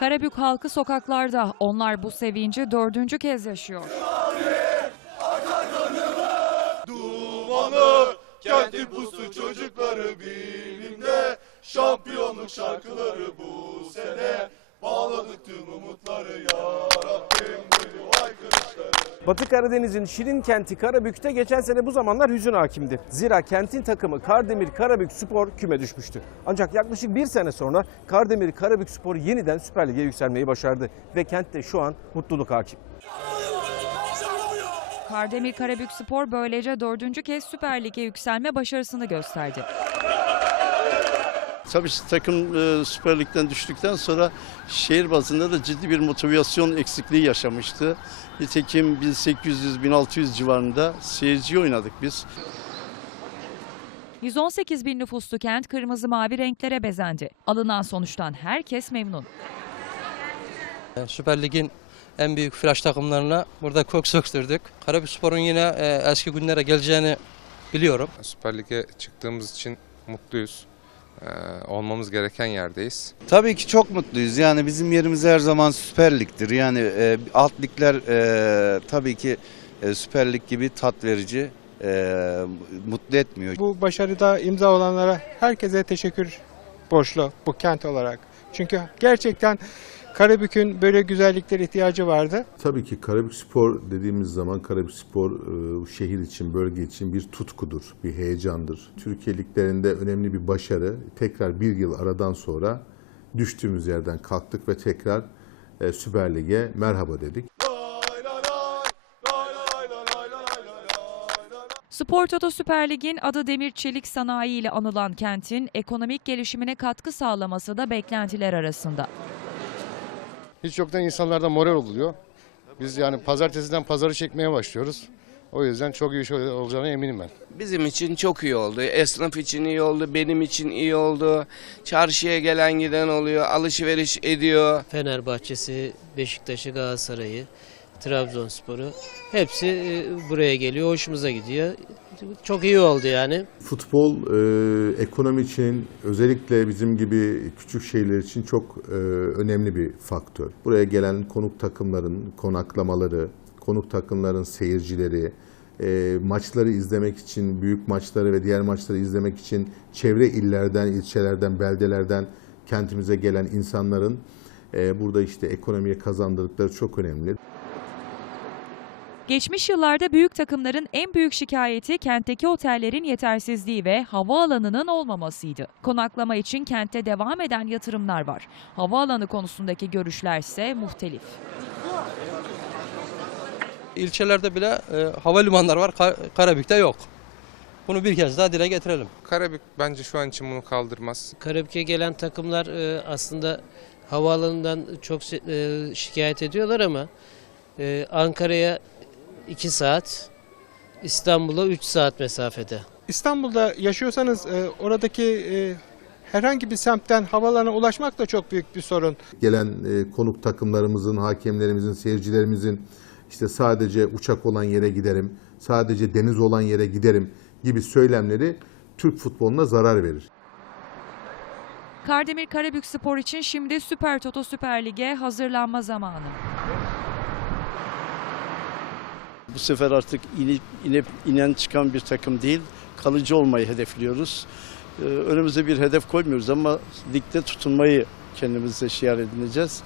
Karabük halkı sokaklarda. Onlar bu sevinci dördüncü kez yaşıyor. Dumanı kendi pusu çocukları bilimde Şampiyonluk şarkıları bu sene Bağladık tüm umutları ya Rabbim haykırışları Batı Karadeniz'in Şirin kenti Karabük'te geçen sene bu zamanlar hüzün hakimdi. Zira kentin takımı Kardemir Karabük Spor küme düşmüştü. Ancak yaklaşık bir sene sonra Kardemir Karabük Spor yeniden Süper Lig'e yükselmeyi başardı. Ve kentte şu an mutluluk hakim. Kardemir Karabük Spor böylece dördüncü kez Süper Lig'e yükselme başarısını gösterdi. Tabii takım e, Süper Lig'den düştükten sonra şehir bazında da ciddi bir motivasyon eksikliği yaşamıştı. Nitekim 1800-1600 civarında seyirci oynadık biz. 118 bin nüfuslu kent kırmızı mavi renklere bezendi. Alınan sonuçtan herkes memnun. Süper Lig'in en büyük flash takımlarına burada kök söktürdük. Karabükspor'un yine e, eski günlere geleceğini biliyorum. Süper Lig'e çıktığımız için mutluyuz. Ee, olmamız gereken yerdeyiz. Tabii ki çok mutluyuz. Yani bizim yerimiz her zaman Süper Lig'dir. Yani e, alt ligler e, tabii ki e, Süper Lig gibi tat verici, e, mutlu etmiyor. Bu başarıda imza olanlara herkese teşekkür borçlu bu kent olarak. Çünkü gerçekten Karabük'ün böyle güzelliklere ihtiyacı vardı. Tabii ki Karabük Spor dediğimiz zaman Karabük Spor e, şehir için, bölge için bir tutkudur, bir heyecandır. Türkiye liglerinde önemli bir başarı. Tekrar bir yıl aradan sonra düştüğümüz yerden kalktık ve tekrar e, Süper Lig'e merhaba dedik. Spor Toto Süper Lig'in adı Demir Çelik Sanayi ile anılan kentin ekonomik gelişimine katkı sağlaması da beklentiler arasında. Hiç yoktan insanlarda moral oluyor. Biz yani pazartesiden pazarı çekmeye başlıyoruz. O yüzden çok iyi iş olacağına eminim ben. Bizim için çok iyi oldu. Esnaf için iyi oldu, benim için iyi oldu. Çarşıya gelen giden oluyor, alışveriş ediyor. Fenerbahçe'si, Beşiktaş'ı, Galatasaray'ı, Trabzonspor'u hepsi e, buraya geliyor. Hoşumuza gidiyor. Çok iyi oldu yani. Futbol e, ekonomi için özellikle bizim gibi küçük şehirler için çok e, önemli bir faktör. Buraya gelen konuk takımların konaklamaları, konuk takımların seyircileri, e, maçları izlemek için, büyük maçları ve diğer maçları izlemek için çevre illerden, ilçelerden, beldelerden kentimize gelen insanların e, burada işte ekonomiye kazandırdıkları çok önemli. Geçmiş yıllarda büyük takımların en büyük şikayeti kentteki otellerin yetersizliği ve havaalanının olmamasıydı. Konaklama için kentte devam eden yatırımlar var. Havaalanı konusundaki görüşler ise muhtelif. İlçelerde bile e, havalimanlar var, Ka- Karabük'te yok. Bunu bir kez daha dile getirelim. Karabük bence şu an için bunu kaldırmaz. Karabük'e gelen takımlar e, aslında havaalanından çok e, şikayet ediyorlar ama e, Ankara'ya 2 saat, İstanbul'a 3 saat mesafede. İstanbul'da yaşıyorsanız e, oradaki e, herhangi bir semtten havalarına ulaşmak da çok büyük bir sorun. gelen e, konuk takımlarımızın, hakemlerimizin, seyircilerimizin işte sadece uçak olan yere giderim, sadece deniz olan yere giderim gibi söylemleri Türk futboluna zarar verir. Kardemir Karabük Spor için şimdi Süper Toto Süper Lig'e hazırlanma zamanı. Sefer artık inip, inip inen çıkan bir takım değil, kalıcı olmayı hedefliyoruz. E, önümüze bir hedef koymuyoruz ama ligde tutunmayı kendimize şiar edineceğiz.